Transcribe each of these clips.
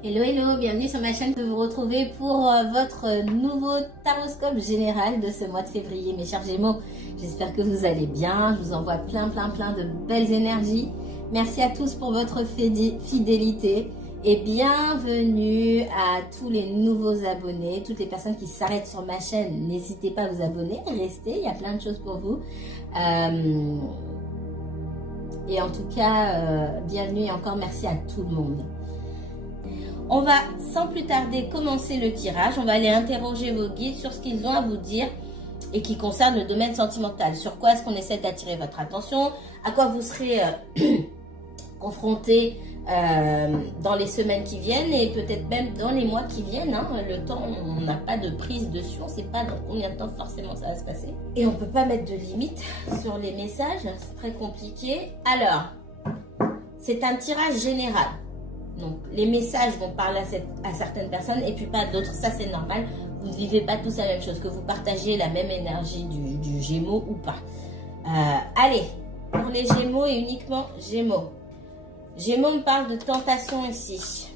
Hello, hello, bienvenue sur ma chaîne de vous retrouver pour votre nouveau taroscope général de ce mois de février. Mes chers Gémeaux, j'espère que vous allez bien. Je vous envoie plein de belles énergies. Merci à tous pour votre fidélité et bienvenue à tous les nouveaux abonnés, toutes les personnes qui s'arrêtent sur ma chaîne. N'hésitez pas à vous abonner, restez, il y a plein de choses pour vous. Et en tout cas, bienvenue et encore merci à tout le monde. On va sans plus tarder commencer le tirage. On va aller interroger vos guides sur ce qu'ils ont à vous dire et qui concerne le domaine sentimental. Sur quoi est-ce qu'on essaie d'attirer votre attention? À quoi vous serez confronté dans les semaines qui viennent et peut-être même dans les mois qui viennent. Hein. Le temps, on n'a pas de prise dessus. On ne sait pas dans combien de temps forcément ça va se passer. Et on ne peut pas mettre de limite sur les messages. C'est très compliqué. Alors, c'est un tirage général. Donc, les messages vont parler à certaines personnes et puis pas à d'autres. Ça, c'est normal. Vous ne vivez pas tous la même chose. Que vous partagez la même énergie du Gémeaux ou pas. Allez, pour les Gémeaux et uniquement Gémeaux. Gémeaux me parle de tentation ici.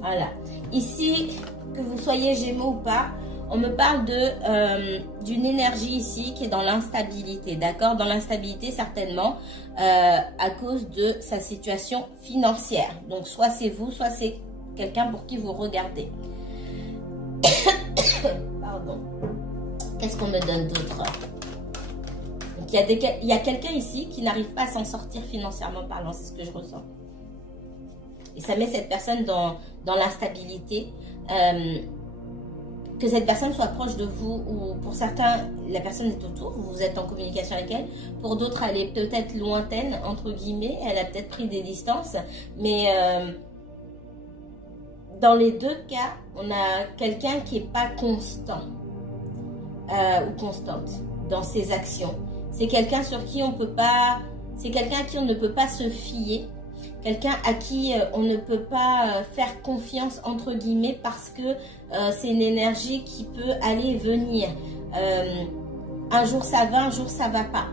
Voilà. Ici, que vous soyez Gémeaux ou pas, on me parle d'une énergie ici qui est dans l'instabilité, d'accord? Dans l'instabilité, certainement, à cause de sa situation financière. Donc, soit c'est vous, soit c'est quelqu'un pour qui vous regardez. Pardon. Qu'est-ce qu'on me donne d'autre? Donc, il y a quelqu'un ici qui n'arrive pas à s'en sortir financièrement parlant, c'est ce que je ressens. Et ça met cette personne dans l'instabilité. Que cette personne soit proche de vous ou pour certains, la personne est autour, vous êtes en communication avec elle. Pour d'autres, elle est peut-être lointaine, entre guillemets, elle a peut-être pris des distances. Mais dans les deux cas, on a quelqu'un qui n'est pas constant ou constante dans ses actions. C'est quelqu'un sur qui on peut pas, c'est quelqu'un à qui on ne peut pas se fier. Quelqu'un à qui on ne peut pas faire confiance, entre guillemets, parce que c'est une énergie qui peut aller et venir. Un jour ça va, un jour ça va pas.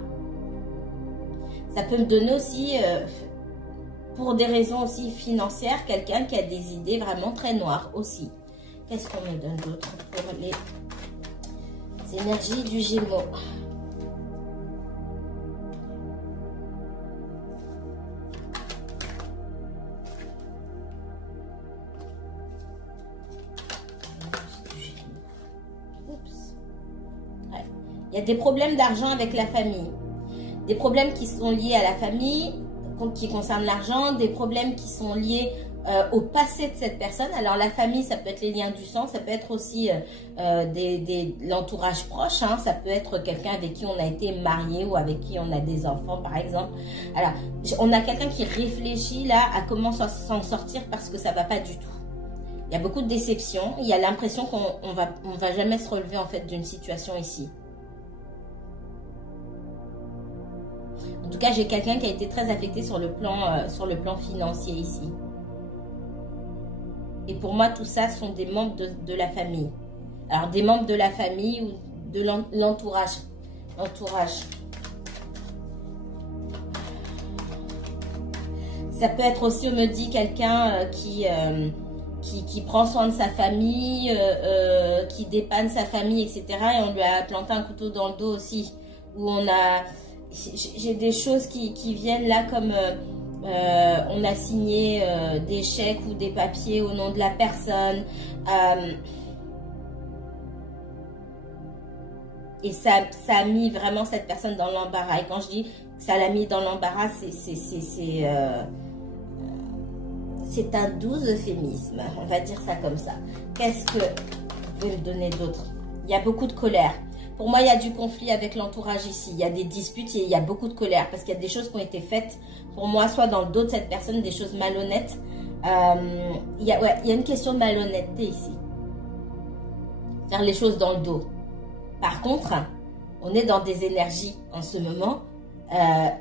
Ça peut me donner aussi, pour des raisons aussi financières, quelqu'un qui a des idées vraiment très noires aussi. Qu'est-ce qu'on me donne d'autre pour les énergies du Gémeaux? Il y a des problèmes d'argent avec la famille. Des problèmes qui sont liés à la famille, qui concernent l'argent. Des problèmes qui sont liés au passé de cette personne. Alors la famille, ça peut être les liens du sang. Ça peut être aussi l'entourage proche. Hein. Ça peut être quelqu'un avec qui on a été marié ou avec qui on a des enfants, par exemple. Alors, on a quelqu'un qui réfléchit là à comment s'en sortir parce que ça ne va pas du tout. Il y a beaucoup de déceptions. Il y a l'impression qu'on va jamais se relever en fait d'une situation ici. En tout cas, j'ai quelqu'un qui a été très affecté sur le plan financier ici. Et pour moi, tout ça sont des membres de la famille. Alors, des membres de la famille ou de l'entourage. Ça peut être aussi, on me dit, quelqu'un qui prend soin de sa famille, qui dépanne sa famille, etc. Et on lui a planté un couteau dans le dos aussi. Où on a... J'ai des choses qui viennent là comme on a signé des chèques ou des papiers au nom de la personne. Et ça a mis vraiment cette personne dans l'embarras. Et quand je dis que ça l'a mis dans l'embarras, c'est un doux euphémisme. On va dire ça comme ça. Qu'est-ce que vous pouvez me donner d'autre? Il y a beaucoup de colère. Pour moi, il y a du conflit avec l'entourage ici. Il y a des disputes et il y a beaucoup de colère. Parce qu'il y a des choses qui ont été faites, pour moi, soit dans le dos de cette personne, des choses malhonnêtes. Il y a une question de malhonnêteté ici. Faire les choses dans le dos. Par contre, on est dans des énergies en ce moment.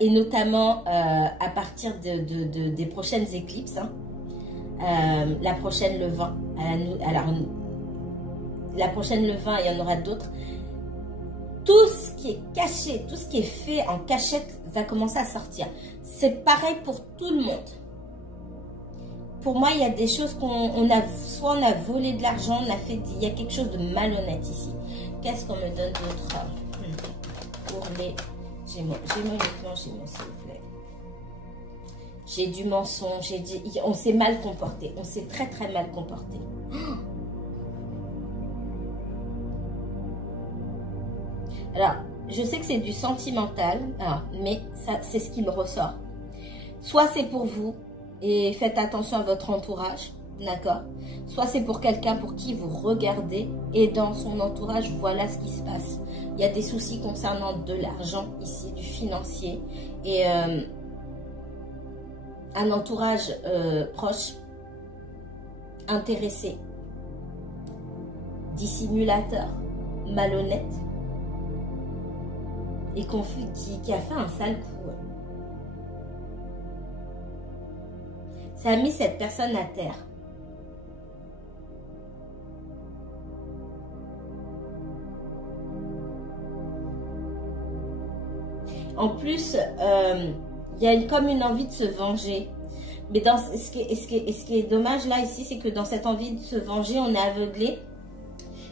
Et notamment à partir des prochaines éclipses. Hein. La prochaine le 20. Alors, la prochaine le 20, il y en aura d'autres. Tout ce qui est caché, tout ce qui est fait en cachette va commencer à sortir. C'est pareil pour tout le monde. pour moi, il y a des choses soit on a volé de l'argent, il y a quelque chose de malhonnête ici. Qu'est-ce qu'on me donne d'autre pour les Gémeaux? Gémeaux, uniquement Gémeaux, s'il vous plaît. J'ai du mensonge, on s'est mal comporté, on s'est très très mal comporté. Alors, je sais que c'est du sentimental, mais c'est ce qui me ressort. Soit c'est pour vous, et faites attention à votre entourage, d'accord? Soit c'est pour quelqu'un pour qui vous regardez, et dans son entourage, voilà ce qui se passe. Il y a des soucis concernant de l'argent ici, du financier, et un entourage proche, intéressé, dissimulateur, malhonnête, et qui a fait un sale coup. Ça a mis cette personne à terre. En plus, il y a comme une envie de se venger. Mais ce qui est dommage là, ici, c'est que dans cette envie de se venger, on est aveuglé.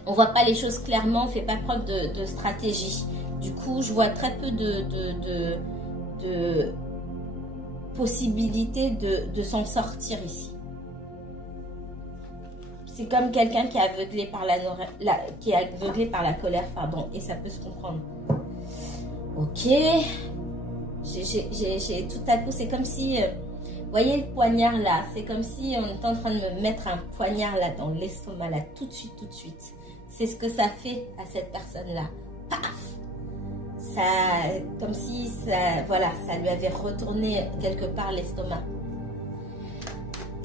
On ne voit pas les choses clairement, on ne fait pas preuve de stratégie. Du coup, je vois très peu de possibilités de s'en sortir ici. C'est comme quelqu'un qui est aveuglé par la colère, pardon, et ça peut se comprendre. Ok. J'ai tout à coup, c'est comme si, vous voyez le poignard là, c'est comme si on était en train de me mettre un poignard là dans l'estomac là, tout de suite. C'est ce que ça fait à cette personne-là. Paf! Ça, comme si voilà, ça lui avait retourné quelque part l'estomac.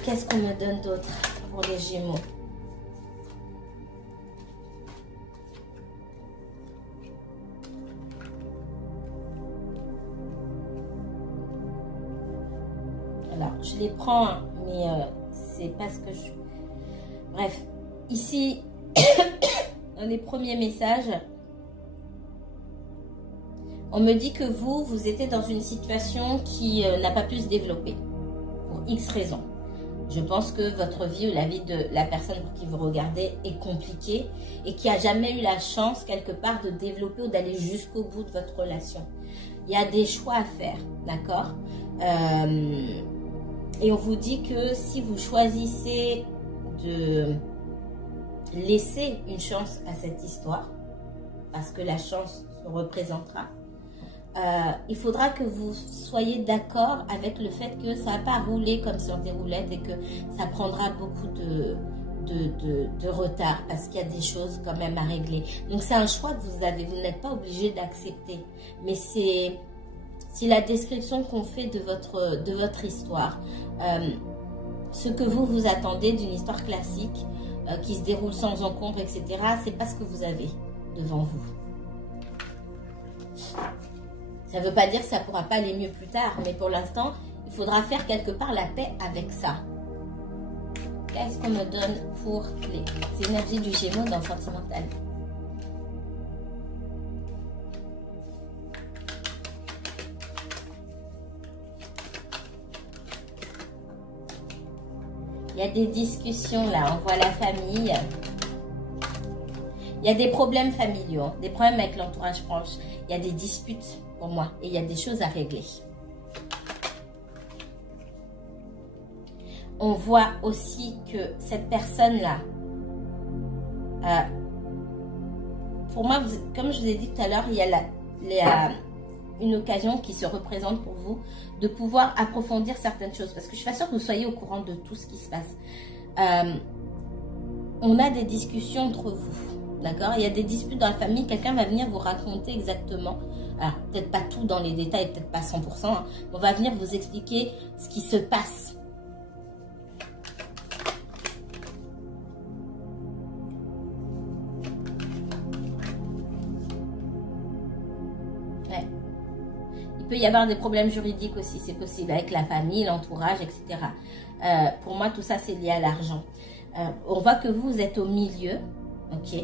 Qu'est-ce qu'on me donne d'autre pour les Gémeaux? Alors, je les prends, hein, mais c'est pas ce que je... Bref, ici, dans les premiers messages, on me dit que vous étiez dans une situation qui n'a pas pu se développer pour X raisons. Je pense que votre vie ou la vie de la personne pour qui vous regardez est compliquée et qui n'a jamais eu la chance quelque part de développer ou d'aller jusqu'au bout de votre relation. Il y a des choix à faire, d'accord? Et on vous dit que si vous choisissez de laisser une chance à cette histoire, parce que la chance se représentera, il faudra que vous soyez d'accord avec le fait que ça va pas rouler comme sur des roulettes et que ça prendra beaucoup de retard parce qu'il y a des choses quand même à régler. Donc c'est un choix que vous avez, vous n'êtes pas obligé d'accepter. Mais c'est la description qu'on fait de votre histoire. Ce que vous attendez d'une histoire classique qui se déroule sans encombre, etc., c'est pas ce que vous avez devant vous. Ça ne veut pas dire que ça ne pourra pas aller mieux plus tard, mais pour l'instant, il faudra faire quelque part la paix avec ça. Qu'est-ce qu'on me donne pour les énergies du Gémeaux dans le sentimental? Il y a des discussions là, on voit la famille. Il y a des problèmes familiaux, hein, des problèmes avec l'entourage proche. Il y a des disputes pour moi et il y a des choses à régler. On voit aussi que cette personne-là, pour moi, comme je vous ai dit tout à l'heure, il y a une occasion qui se représente pour vous de pouvoir approfondir certaines choses. Parce que je suis pas sûre que vous soyez au courant de tout ce qui se passe. On a des discussions entre vous. D'accord? Il y a des disputes dans la famille. Quelqu'un va venir vous raconter exactement. Alors, peut-être pas tout dans les détails, peut-être pas 100%. Hein, on va venir vous expliquer ce qui se passe. Ouais. Il peut y avoir des problèmes juridiques aussi, c'est possible, avec la famille, l'entourage, etc. Pour moi, tout ça, c'est lié à l'argent. On voit que vous êtes au milieu, ok?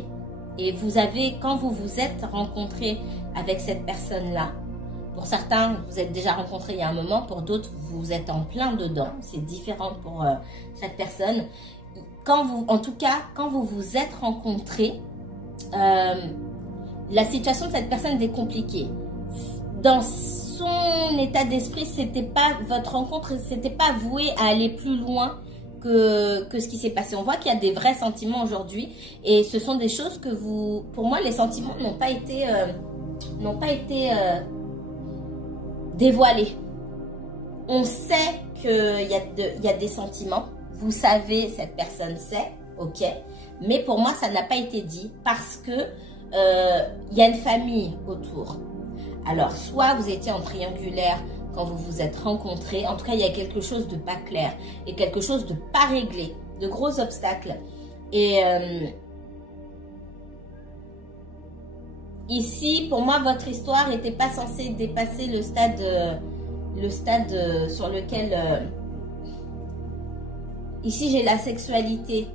Et vous avez, quand vous vous êtes rencontré avec cette personne-là, Pour certains, vous êtes déjà rencontrés il y a un moment. Pour d'autres, vous êtes en plein dedans. C'est différent pour chaque personne. En tout cas, quand vous vous êtes rencontrés, la situation de cette personne était compliquée. Dans son état d'esprit, c'était pas votre rencontre, c'était pas voué à aller plus loin que ce qui s'est passé. On voit qu'il y a des vrais sentiments aujourd'hui et ce sont des choses que pour moi, les sentiments n'ont pas été dévoilés. On sait qu'il y a des sentiments. Vous savez, cette personne sait, ok. Mais pour moi, ça n'a pas été dit parce que il y a une famille autour. Alors, soit vous étiez en triangulaire quand vous vous êtes rencontrés. En tout cas, il y a quelque chose de pas clair et quelque chose de pas réglé, de gros obstacles. Et ici, pour moi, votre histoire n'était pas censée dépasser le stade sur lequel... ici, j'ai la sexualité.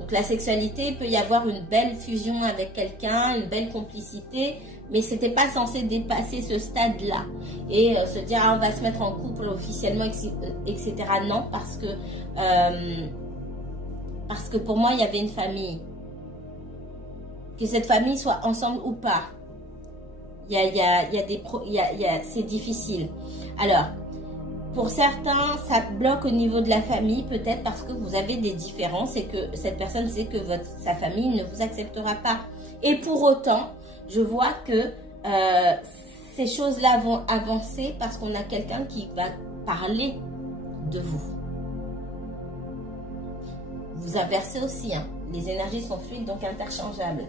Donc, la sexualité, il peut y avoir une belle fusion avec quelqu'un, une belle complicité, mais c'était pas censé dépasser ce stade-là. Et se dire, ah, on va se mettre en couple officiellement, etc. Non, parce que pour moi, il y avait une famille. Que cette famille soit ensemble ou pas. C'est difficile. Alors, pour certains, ça bloque au niveau de la famille, peut-être parce que vous avez des différences et que cette personne sait que sa famille ne vous acceptera pas. Et pour autant, je vois que ces choses-là vont avancer parce qu'on a quelqu'un qui va parler de vous. Vous inversez aussi, hein. Les énergies sont fluides, donc interchangeables.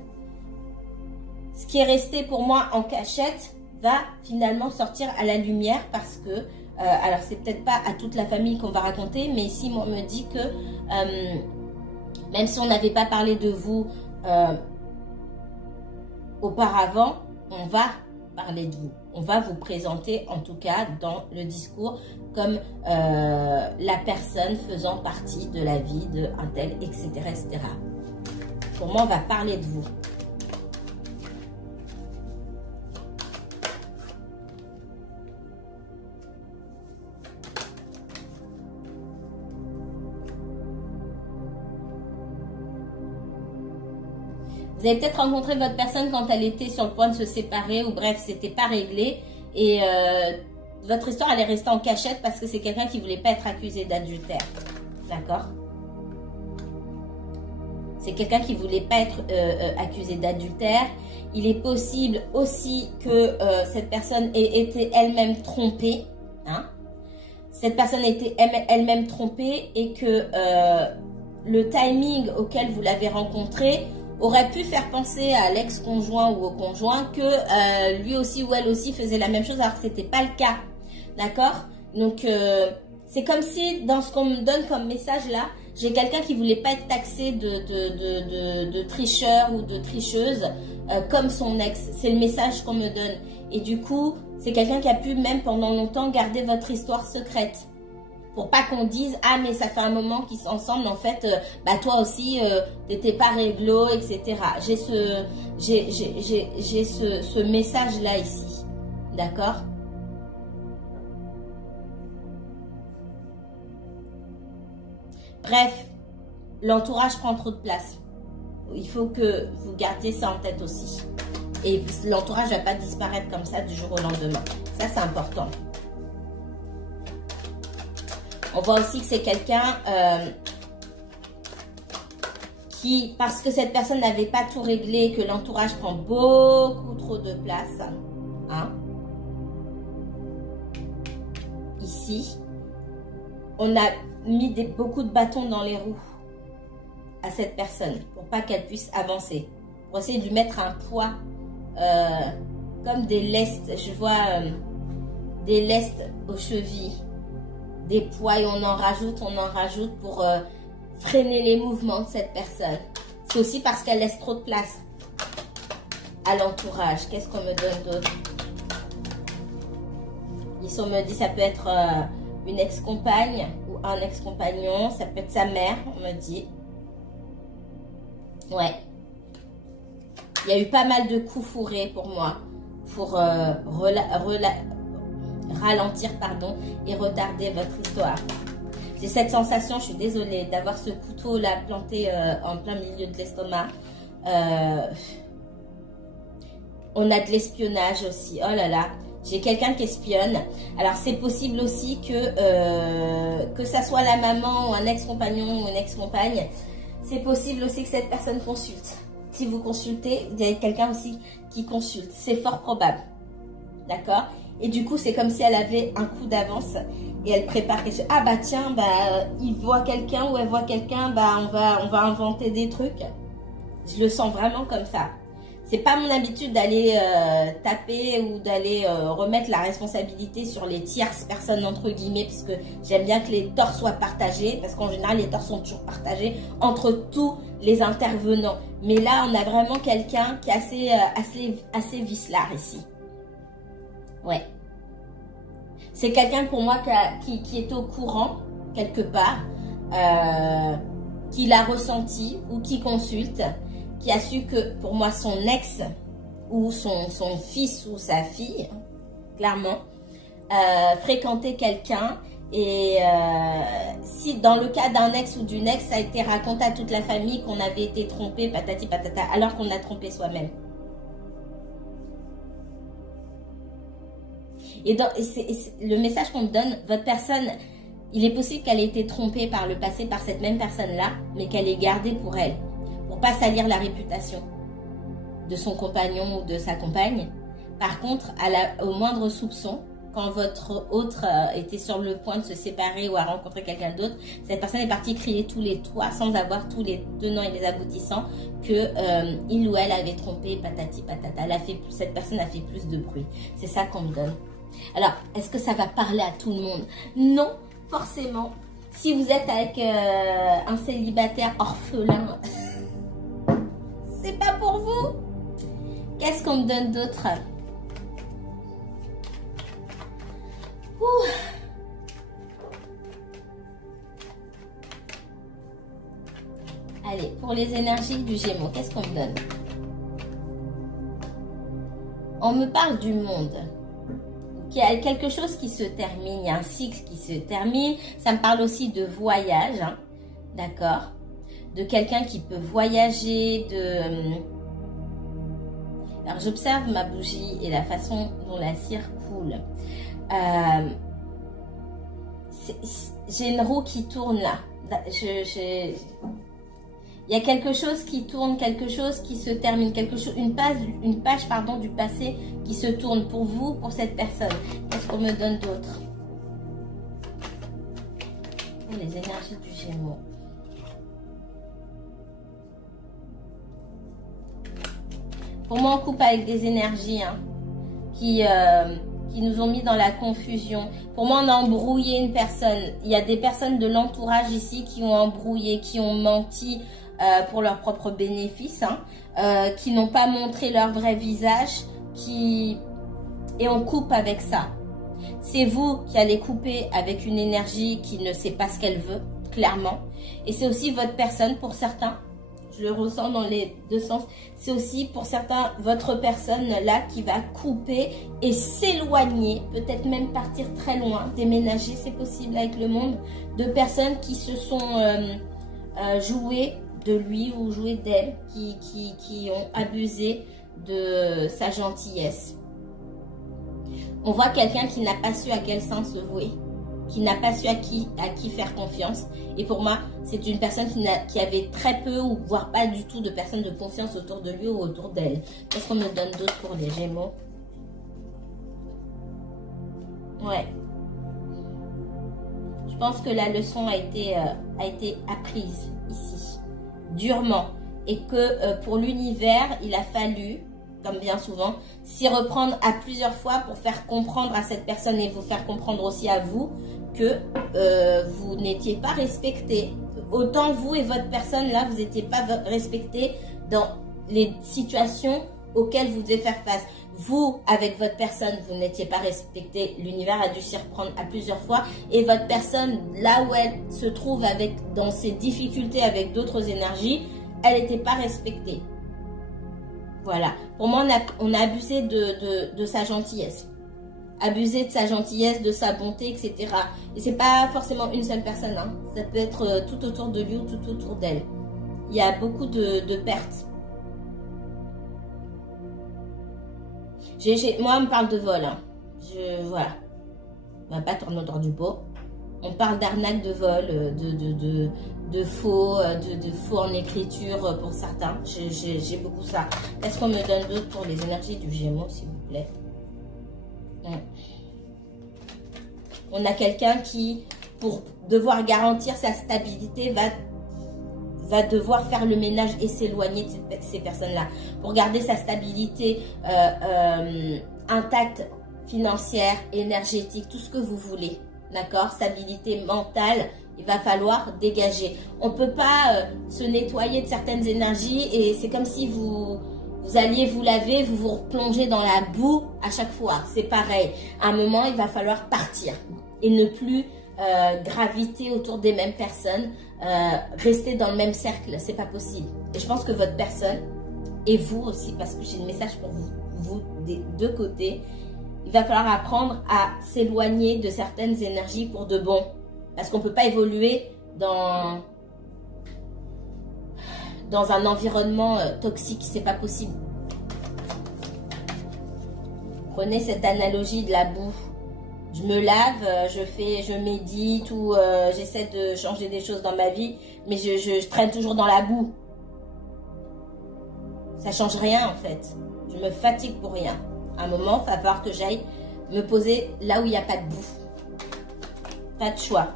Ce qui est resté pour moi en cachette va finalement sortir à la lumière parce que alors, c'est peut-être pas à toute la famille qu'on va raconter, mais ici, moi, on me dit que même si on n'avait pas parlé de vous auparavant, on va parler de vous. On va vous présenter, en tout cas, dans le discours, comme la personne faisant partie de la vie d'un tel, etc., etc. Pour moi, on va parler de vous. Vous avez peut-être rencontré votre personne quand elle était sur le point de se séparer ou bref, c'était pas réglé. Et votre histoire, elle est restée en cachette parce que c'est quelqu'un qui voulait pas être accusé d'adultère. D'accord? C'est quelqu'un qui voulait pas être accusé d'adultère. Il est possible aussi que cette personne ait été elle-même trompée. Hein? Cette personne a été elle-même trompée et que le timing auquel vous l'avez rencontré aurait pu faire penser à l'ex-conjoint ou au conjoint que lui aussi ou elle aussi faisait la même chose alors que ce n'était pas le cas. D'accord? Donc, c'est comme si dans ce qu'on me donne comme message là, j'ai quelqu'un qui voulait pas être taxé de tricheur ou de tricheuse comme son ex. C'est le message qu'on me donne. Et du coup, c'est quelqu'un qui a pu même pendant longtemps garder votre histoire secrète. Pour pas qu'on dise, ah mais ça fait un moment qu'ils sont ensemble, en fait, bah toi aussi, t'étais pas réglo, etc. J'ai ce message-là ici. D'accord? Bref, l'entourage prend trop de place. Il faut que vous gardiez ça en tête aussi. Et l'entourage ne va pas disparaître comme ça du jour au lendemain. Ça, c'est important. On voit aussi que c'est quelqu'un qui, parce que cette personne n'avait pas tout réglé, que l'entourage prend beaucoup trop de place. Hein? Ici, on a mis beaucoup de bâtons dans les roues à cette personne pour pas qu'elle puisse avancer. Pour essayer de lui mettre un poids comme des lestes. Je vois des lestes aux chevilles. Des poids et on en rajoute pour freiner les mouvements de cette personne. C'est aussi parce qu'elle laisse trop de place à l'entourage. Qu'est-ce qu'on me donne d'autre? Ici, on me dit ça peut être une ex-compagne ou un ex-compagnon. Ça peut être sa mère, on me dit. Ouais. Il y a eu pas mal de coups fourrés pour moi. pour ralentir, pardon, et retarder votre histoire. J'ai cette sensation, je suis désolée, d'avoir ce couteau là planté en plein milieu de l'estomac. On a de l'espionnage aussi. Oh là là, j'ai quelqu'un qui espionne. Alors c'est possible aussi que ça soit la maman ou un ex-compagnon ou une ex-compagne. C'est possible aussi que cette personne consulte. Si vous consultez, il y a quelqu'un aussi qui consulte. C'est fort probable. D'accord? Et du coup, c'est comme si elle avait un coup d'avance et elle prépare quelque chose. Ah bah tiens, bah il voit quelqu'un ou elle voit quelqu'un, bah on va inventer des trucs. Je le sens vraiment comme ça. C'est pas mon habitude d'aller taper ou d'aller remettre la responsabilité sur les tierces personnes entre guillemets, puisque j'aime bien que les torts soient partagés, parce qu'en général les torts sont toujours partagés entre tous les intervenants. Mais là, on a vraiment quelqu'un qui est assez vicelard ici. Ouais. C'est quelqu'un pour moi qui est au courant, quelque part, qui l'a ressenti ou qui consulte, qui a su que pour moi son ex ou son fils ou sa fille, clairement, fréquentait quelqu'un. Et si dans le cas d'un ex ou d'une ex, ça a été raconté à toute la famille qu'on avait été trompé, patati patata, alors qu'on a trompé soi-même. Et le message qu'on me donne, votre personne, il est possible qu'elle ait été trompée par le passé par cette même personne-là, mais qu'elle ait gardé pour elle, pour pas salir la réputation de son compagnon ou de sa compagne. Par contre, au moindre soupçon, quand votre autre était sur le point de se séparer ou à rencontrer quelqu'un d'autre, cette personne est partie crier tous les toits sans avoir tous les tenants et les aboutissants que il ou elle avait trompé, patati patata. Cette personne a fait plus de bruit. C'est ça qu'on me donne. Alors, est-ce que ça va parler à tout le monde? Non, forcément. Si vous êtes avec un célibataire orphelin, c'est pas pour vous. Qu'est-ce qu'on me donne d'autre? Allez, pour les énergies du Gémeaux, qu'est-ce qu'on me donne? On me parle du monde. Il y a quelque chose qui se termine, il y a un cycle qui se termine. Ça me parle aussi de voyage, hein, d'accord? De quelqu'un qui peut voyager, Alors, j'observe ma bougie et la façon dont la cire coule. J'ai une roue qui tourne là. Il y a quelque chose qui tourne, quelque chose qui se termine, une page pardon, du passé qui se tourne pour vous, pour cette personne. Qu'est-ce qu'on me donne d'autre? Les énergies du Gémeaux. Pour moi, on coupe avec des énergies hein, qui nous ont mis dans la confusion. Pour moi, on a embrouillé une personne. Il y a des personnes de l'entourage ici qui ont embrouillé, qui ont menti pour leur propre bénéfice, hein, qui n'ont pas montré leur vrai visage, et on coupe avec ça. C'est vous qui allez couper avec une énergie qui ne sait pas ce qu'elle veut, clairement. Et c'est aussi votre personne pour certains. Je le ressens dans les deux sens. C'est aussi pour certains votre personne là qui va couper et s'éloigner, peut-être même partir très loin, déménager, c'est possible avec le monde, de personnes qui se sont jouées de lui ou jouées d'elle, qui ont abusé de sa gentillesse. On voit quelqu'un qui n'a pas su à quel sein se vouer, qui n'a pas su à qui faire confiance. Et pour moi, c'est une personne qui avait très peu ou voire pas du tout de personnes de confiance autour de lui ou autour d'elle. Qu'est-ce qu'on me donne d'autre pour les Gémeaux? Ouais. Je pense que la leçon a été apprise ici, durement. Et que pour l'univers, il a fallu, comme bien souvent, s'y reprendre à plusieurs fois pour faire comprendre à cette personne et vous faire comprendre aussi à vous que vous n'étiez pas respecté. Autant vous et votre personne, là, vous n'étiez pas respecté dans les situations auxquelles vous devez faire face. Vous, avec votre personne, vous n'étiez pas respecté. L'univers a dû s'y reprendre à plusieurs fois. Et votre personne, là où elle se trouve dans ses difficultés avec d'autres énergies, elle n'était pas respectée. Voilà. Pour moi, on a abusé de sa gentillesse. Abusé de sa gentillesse, de sa bonté, etc. Et c'est pas forcément une seule personne. Hein. Ça peut être tout autour de lui ou tout autour d'elle. Il y a beaucoup de pertes. Moi, on me parle de vol. Hein. Voilà. On va pas tourner autour du pot. On parle d'arnaque, de vol, de faux, de faux en écriture pour certains. J'ai beaucoup ça. Qu'est-ce qu'on me donne d'autre pour les énergies du Gémeaux, s'il vous plaît? On a quelqu'un qui, pour devoir garantir sa stabilité, va devoir faire le ménage et s'éloigner de ces personnes-là. Pour garder sa stabilité intacte, financière, énergétique, tout ce que vous voulez. D'accord? Stabilité mentale, il va falloir dégager. On ne peut pas se nettoyer de certaines énergies et c'est comme si vous alliez vous laver, vous vous replongez dans la boue à chaque fois. C'est pareil. À un moment, il va falloir partir et ne plus graviter autour des mêmes personnes, rester dans le même cercle. C'est pas possible. Et je pense que votre personne, et vous aussi, parce que j'ai le message pour vous des deux côtés, il va falloir apprendre à s'éloigner de certaines énergies pour de bon. Parce qu'on ne peut pas évoluer dans un environnement toxique. C'est pas possible. Prenez cette analogie de la boue. Je me lave, je médite ou j'essaie de changer des choses dans ma vie. Mais je traîne toujours dans la boue. Ça change rien en fait. Je me fatigue pour rien. À un moment, il va falloir que j'aille me poser là où il n'y a pas de boue. Pas de choix.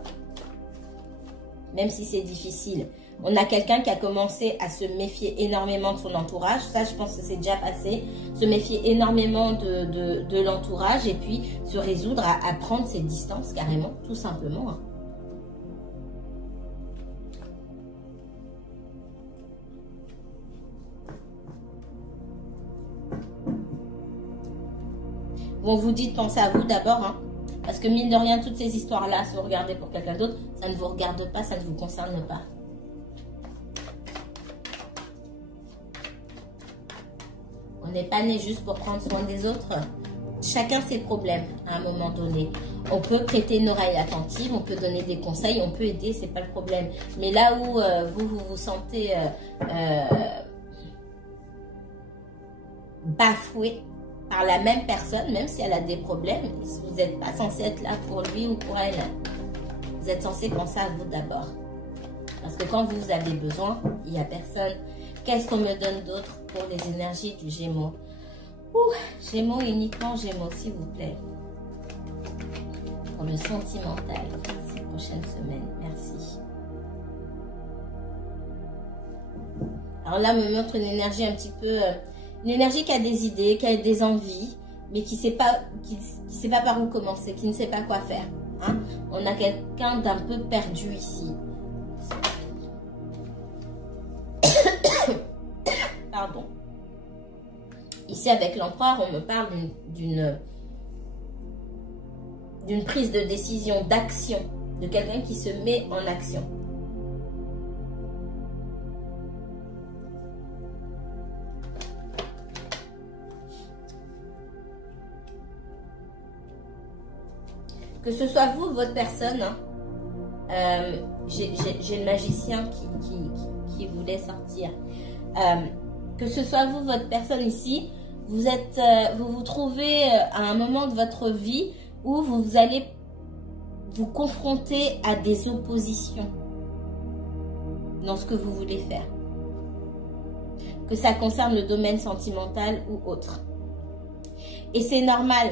Même si c'est difficile. On a quelqu'un qui a commencé à se méfier énormément de son entourage. Ça, je pense que c'est déjà passé. Se méfier énormément de l'entourage et puis se résoudre à prendre ses distances carrément, tout simplement. Hein. Bon, vous dites, pensez à vous d'abord, hein, parce que mine de rien, toutes ces histoires-là, si vous regardez pour quelqu'un d'autre, ça ne vous regarde pas, ça ne vous concerne pas. On n'est pas né juste pour prendre soin des autres. Chacun ses problèmes à un moment donné. On peut prêter une oreille attentive, on peut donner des conseils, on peut aider, c'est pas le problème. Mais là où vous vous sentez bafoué par la même personne, même si elle a des problèmes, vous n'êtes pas censé être là pour lui ou pour elle. Vous êtes censé penser à vous d'abord. Parce que quand vous avez besoin, il n'y a personne. Qu'est-ce qu'on me donne d'autre pour les énergies du Gémeaux? Gémeaux, uniquement Gémeaux, s'il vous plaît. Pour le sentimental, ces prochaines semaines. Merci. Alors là, me montre une énergie un petit peu... une énergie qui a des idées, qui a des envies, mais qui sait pas par où commencer, qui ne sait pas quoi faire. Hein? On a quelqu'un d'un peu perdu ici. Pardon. Ici, avec l'empereur, on me parle d'une prise de décision, d'action, de quelqu'un qui se met en action. Que ce soit vous, votre personne, hein, j'ai le magicien qui voulait sortir. Que ce soit vous, votre personne ici, vous vous trouvez à un moment de votre vie où vous allez vous confronter à des oppositions dans ce que vous voulez faire. Que ça concerne le domaine sentimental ou autre. Et c'est normal.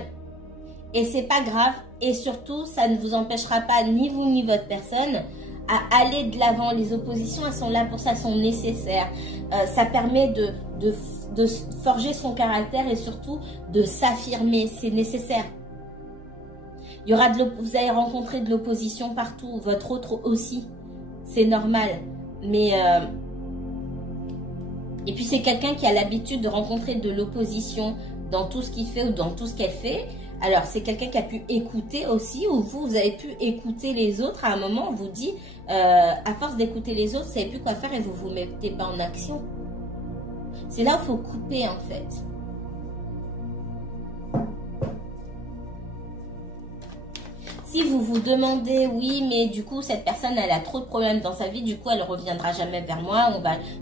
Et c'est pas grave. Et surtout, ça ne vous empêchera pas, ni vous ni votre personne, à aller de l'avant. Les oppositions, elles sont là pour ça, elles sont nécessaires. Ça permet de forger son caractère et surtout de s'affirmer. C'est nécessaire. Il y aura vous allez rencontrer de l'opposition partout. Votre autre aussi. C'est normal. Mais... et puis, c'est quelqu'un qui a l'habitude de rencontrer de l'opposition dans tout ce qu'il fait ou dans tout ce qu'elle fait. Alors, c'est quelqu'un qui a pu écouter aussi, ou vous avez pu écouter les autres. À un moment, on vous dit, à force d'écouter les autres, vous ne savez plus quoi faire et vous ne vous mettez pas en action. C'est là où il faut couper en fait. Si vous vous demandez, oui, mais du coup, cette personne, elle a trop de problèmes dans sa vie, du coup, elle ne reviendra jamais vers moi.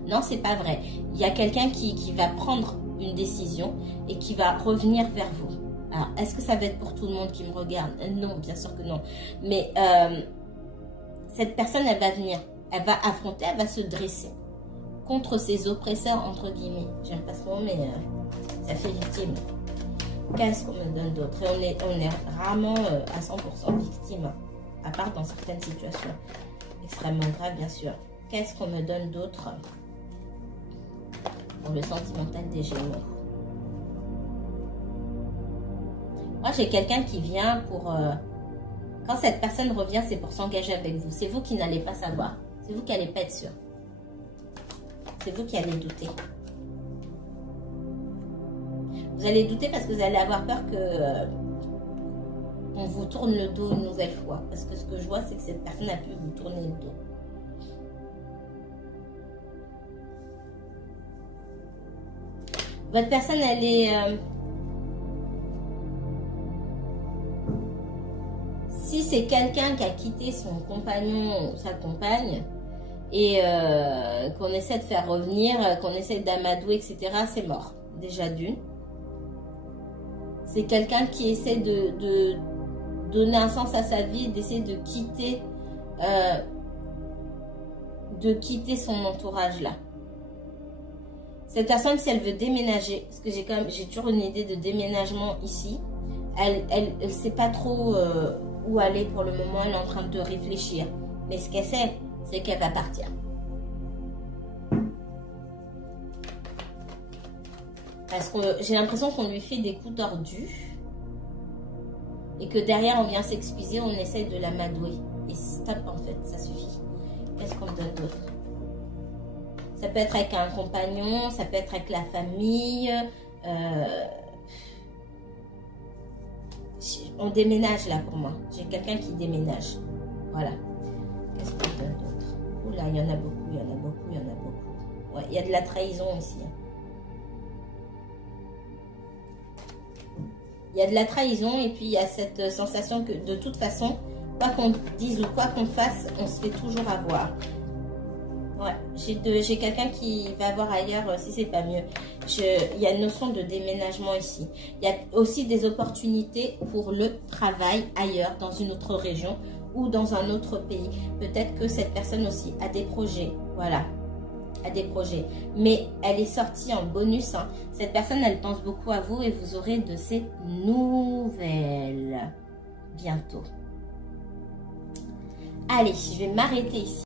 Non, c'est pas vrai. Il y a quelqu'un qui va prendre une décision et qui va revenir vers vous. Alors, est-ce que ça va être pour tout le monde qui me regarde? Non, bien sûr que non. Mais cette personne, elle va venir. Elle va affronter, elle va se dresser contre ses oppresseurs, entre guillemets. J'aime pas ce mot, mais ça fait victime. Qu'est-ce qu'on me donne d'autre? Et on est rarement à 100% victime, à part dans certaines situations extrêmement graves, bien sûr. Qu'est-ce qu'on me donne d'autre pour le sentimental des Gémeaux? Moi, j'ai quelqu'un qui vient pour... quand cette personne revient, c'est pour s'engager avec vous. C'est vous qui n'allez pas savoir. C'est vous qui n'allez pas être sûr. C'est vous qui allez douter. Vous allez douter parce que vous allez avoir peur que on vous tourne le dos une nouvelle fois. Parce que ce que je vois, c'est que cette personne a pu vous tourner le dos. Votre personne, elle est... si c'est quelqu'un qui a quitté son compagnon ou sa compagne et qu'on essaie de faire revenir, qu'on essaie d'amadouer, etc., c'est mort. Déjà d'une. C'est quelqu'un qui essaie de donner un sens à sa vie, d'essayer de quitter son entourage là. Cette personne, si elle veut déménager, parce que j'ai toujours une idée de déménagement ici, elle sait pas trop où aller pour le moment, elle est en train de réfléchir. Mais ce qu'elle sait, c'est qu'elle va partir. Parce que j'ai l'impression qu'on lui fait des coups tordus. Et que derrière, on vient s'excuser, on essaye de l'amadouer. Et stop, en fait, ça suffit. Qu'est-ce qu'on me donne d'autre? Ça peut être avec un compagnon, ça peut être avec la famille. On déménage là pour moi. J'ai quelqu'un qui déménage. Voilà. Qu'est-ce qu'on me donne d'autre? Oula, il y en a beaucoup, il y en a beaucoup, il y en a beaucoup. Ouais, il y a de la trahison ici. Il y a de la trahison et puis il y a cette sensation que de toute façon, quoi qu'on dise ou quoi qu'on fasse, on se fait toujours avoir. Ouais, j'ai quelqu'un qui va voir ailleurs si c'est pas mieux. Il y a une notion de déménagement ici. Il y a aussi des opportunités pour le travail ailleurs, dans une autre région ou dans un autre pays. Peut-être que cette personne aussi a des projets. Voilà. À des projets, mais elle est sortie en bonus, hein. Cette personne, elle pense beaucoup à vous et vous aurez de ces nouvelles bientôt. Allez, je vais m'arrêter ici.